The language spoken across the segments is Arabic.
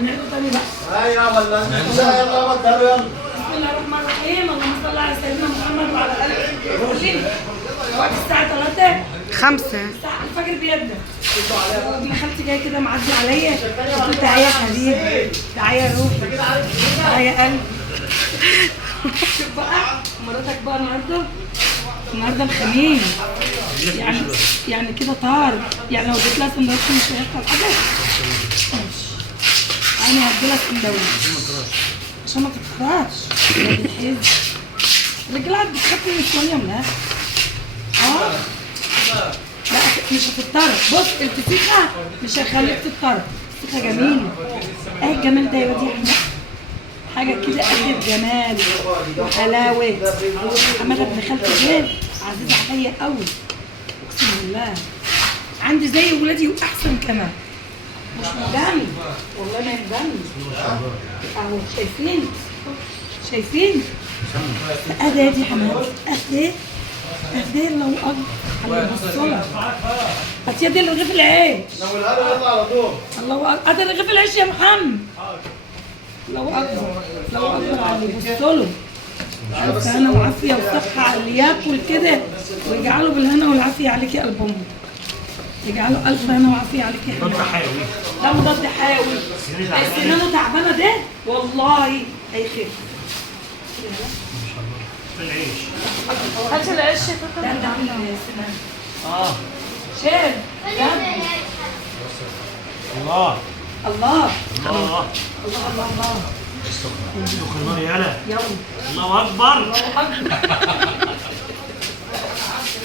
هنعيده تاني بقى. ايوه ولا انت يلا بقى يلا. بسم الله الرحمن الرحيم، اللهم صل على سيدنا محمد وعلى اله وصحبه. وقت الساعة 3 5 الساعة الفجر بيبدأ. ابن خالتي جاي كده معدي عليا، قلت تعالى يا حبيبي، تعالى يا روحي، تعالى يا قلبي. شوف بقى مراتك بقى النهارده الخميس، يعني كده طار، يعني لو اديت لها سندوتش مش هيحصل حاجة. ماشي، أنا هدي لها سندوتش عشان ما تتخرجش. الرجالة بتخاف من السونيا منها. لا مش هتضطر. بص الفسيخة مش هيخليك تضطر، الفسيخة جميلة. ايه الجمال ده يا ودي احمد؟ حاجة كده اخر جمال وحلاوة. محمد ابن خالتي ده عزيز عليا قوي، اقسم بالله. عندي زي ولادي واحسن كمان. مش مجامل والله، ما يمجامل. اهو شايفين؟ اهدى يا دي حماد، اهدى الله اكبر. على الصلاة هات يدي رغيف العيش. ناولها له يطلع على طول. الله اكبر، هات رغيف العيش يا محمد. الله اكبر عليه. بصوا له الف هنا وعافيه وصحه على اللي ياكل كده، ويجعله بالهنا والعافيه عليك يا قلب امك. يجعله الف هنا وعافيه عليك يا حبيبي. ده مضاد حيوي. سنانه تعبانه ده والله هيخف. العيش هات العيش ده انت عامل سنان. شيل الله الله الله الله دوخ النار يالا. يلا الله اكبر.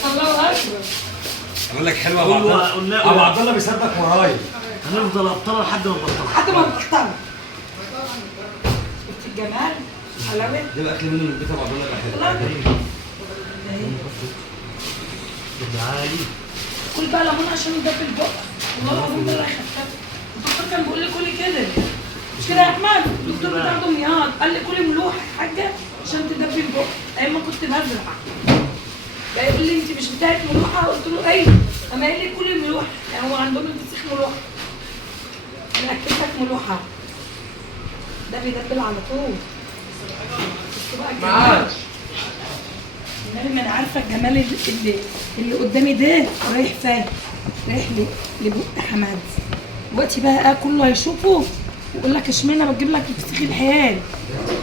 الله اكبر. اقول لك حلوه ابو عبد الله بيسبك ورايا. هنفضل ابطال لحد ما نبطل. لحد ما نبطل. شفت الجمال؟ حلاوه. ده بقى اكل منه من البيت ابو عبد الله الله بقى أكبر. عالي. كل بقى ليمون عشان ده في البق. والله العظيم ده اللي هيخفف. الدكتور كان بيقول لي كلي كده، مش كده يا احمد؟ الدكتور بتاع دمياط قال لي كلي ملوحه يا حاجه عشان تدبي البق. ايام ما كنت بزرع بقى يقول لي انت مش بتاعت ملوحه؟ قلت له ايوه. اما قال لي كلي ملوحه، يعني هو عندهم الفسيخ ملوحه. انا اكلتك ملوحه. ده بيدبل على طول. بس بقى الجمال. ما انا عارفه الجمال اللي قدامي ده رايح فين؟ رايح لبق حماد. دلوقتي بقى كله هيشوفه ويقول لك اشمعنى بتجيب لك الفسيخ الحيال.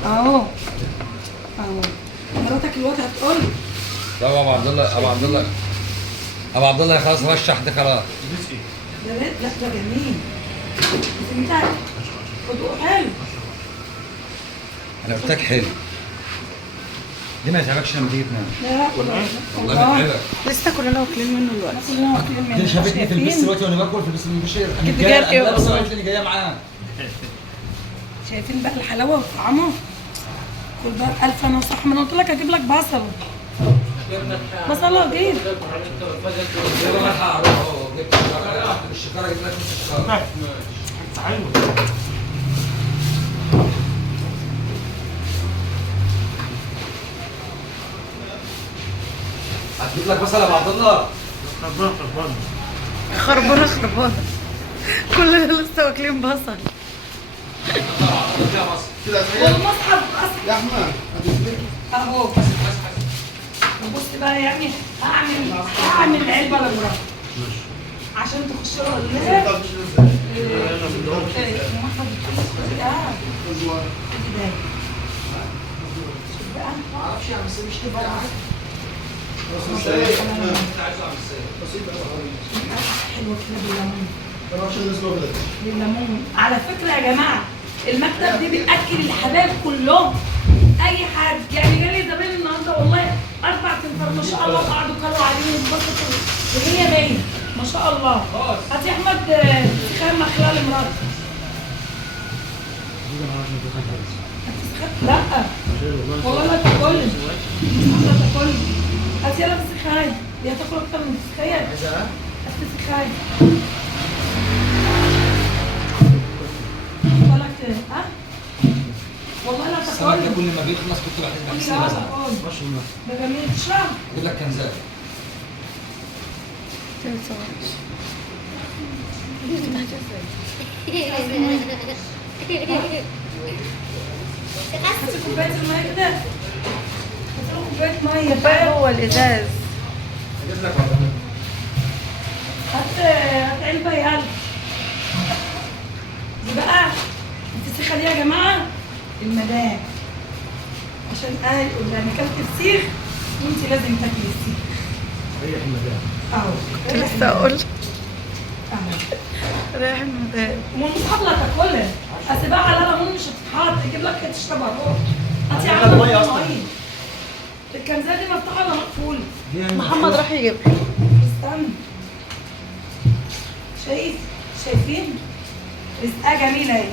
اهو مراتك الوقت هتقول لا ابو عبد الله خلاص رشح ده خلاص. ده لا ده جميل. انت خدوه حلو. انا قلت لك حلو. دي ما يتعبكش لما تيجي تنام. لا والله ما يتعبك. لسه كلنا واكلين منه دلوقتي. كلنا واكلين منه. دي شافتني في البيس دلوقتي وانا باكل في البيس المبشر. كنت جايه ايه بس والله؟ قالت لي جايه معاه. شايفين بقى الحلاوه وطعمه؟ كل بقى الف انا صح. ما انا قلت لك اجيب لك بصل. بصله جيب. الشكاره جبت لك الشكاره. حلو. هتجيب لك بصل يا ابو عبد الله. خربانه كلنا لسه واكلين بصل. كده والمصحف اصلا يا احمد اهو. بص بقى يعني هعمل علبه لمراتي عشان تخش له ولا حلوه كده بالليمون. على فكره يا جماعه المكتب دي بتاكل الحبايب كلهم. اي حد يعني جالي زمان النهارده والله 4 تنفار ما شاء الله قعدوا كلوا عليهم واتبسطوا وهي باينه ما شاء الله. هات يا احمد خام خلال مراتي. لا والله لا تاكل. لا تاكل. هات يلا فسيخايه. دي هتاكل اكتر من فسيخايه. هات فسيخايه. ها؟ والله لا السمك ده تاكل. كل ما بيخلص كنت بحس بزعل. ده جميل. تشرب؟ اجيب لك كنزات. هاتي كوبايه الميه كده، هاتي له كوبايه ميه. كوباية هو الازاز. هات علبه يا قلب. دي بقى الفسيخه دي يا جماعه المدام، عشان يقول لي انا كلت فسيخ وانت لازم تاكلي فسيخ. ريح المدام. اهو كنت لسه اقول اهو. رايح المدام. والمصحف لا تاكلها، اسيبها على ليمون مش هتتحط، اجيب لك حته تشربها روح. هاتي هاتي علبه المية أصلاً. ميه. الكنزه دي مفتوحه ولا مقفوله؟ محمد راح يجيب. استنى. شايفين؟ رزقها جميله اهي.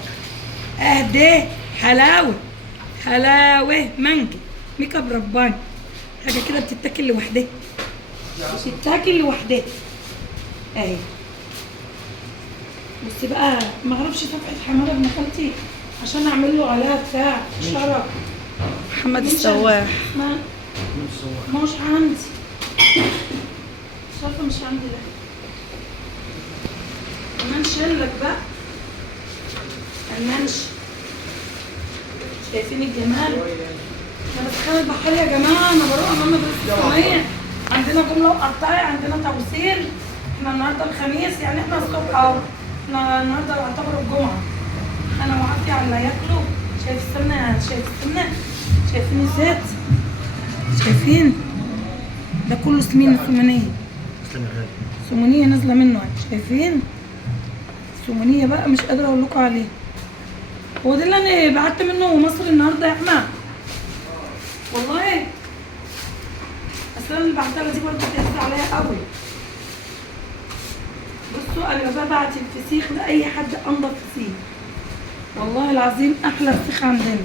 اهدي حلاوه مانجا ميك اب رباني، حاجه كده بتتاكل لوحدها، بتتاكل لوحدها اهي. بصي بقى، ما اعرفش صفحه حماده ابن خالتي عشان اعمل له عليها بتاع شرف. محمد السواح. ما مش عندي، شرفه مش عندي. لا كمان شلك بقى المنش. شايفين الجمال؟ انا بتخيل البحر يا جماعه. انا بروح امام مدرسه الثانويه، عندنا جمله وقطاعي، عندنا توصيل. احنا النهارده الخميس، يعني احنا الصبح اهو، احنا النهارده يعتبر الجمعه. انا وعافيه على اللي هياكلوا. شايف السمنه؟ شايفين الزيت؟ شايفين؟ ده كله سمين سمنيه. تسلم يا غالي. سمنيه نازله منه، شايفين؟ سمنيه بقى مش قادره اقول لكم عليه. هو ده اللي انا بعت منه مصر النهارده يا احمد والله. اصل انا اللي بعتها دي برضه بتهز عليا قوي. بصوا انا ببعت الفسيخ لاي حد انضف فسيخ، والله العظيم احلى فسيخ عندنا،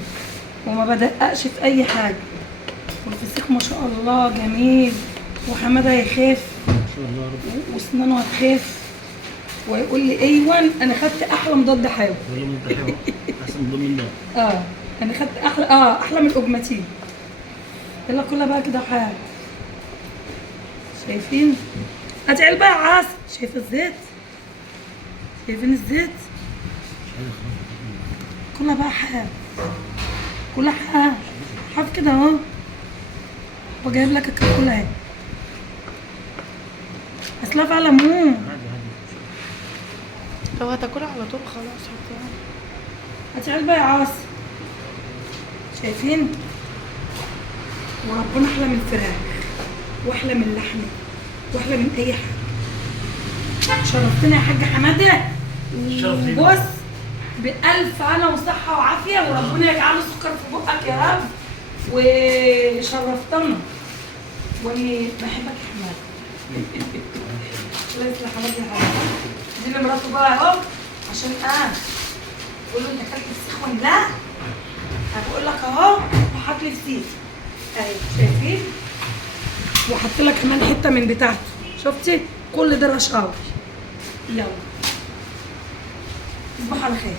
وما بدققش في اي حاجه. والفسيخ ما شاء الله جميل، وحماده يخاف ما شاء الله رب. واسنانه هتخاف، ويقول لي ايوان انا خدت احلى مضاد حيوي. والله ما انت حلو. احسن من ضمن ده. انا خدت احلى من الاوجماتين. يلا كلها بقى كده حال. شايفين؟ هاتي علبه يا عاصم. شايف الزيت؟ شايفين الزيت؟ كلها بقى حال، كلها حال حاف كده اهو. وجايب لك الكاكولا اهي، اصلها فيها ليمون. لو هتاكلها على طول خلاص حطيها. هاتي علبة يا عاصم. شايفين؟ وربنا احلى من الفراخ، واحلى من اللحمه، واحلى من اي حاجه. شرفتنا يا حاج حماده. الشرف لينا. بص بألف أنا وصحة وعافية، وربنا يجعله سكر في بقك يا رب، وشرفتنا. وأنا بحبك يا حماد. الله يصلح حماد يا حماد. دي اللي مراته بقى أهو، عشان تقول له أنت أكلت فسيخ ولا لا؟ أنا بقول لك أهو وحط لي فسيخ أهي، شايفين؟ وحط لك كمان حتة من بتاعته، شفتي؟ كل ده رشاوي. يلا تصبحوا على خير.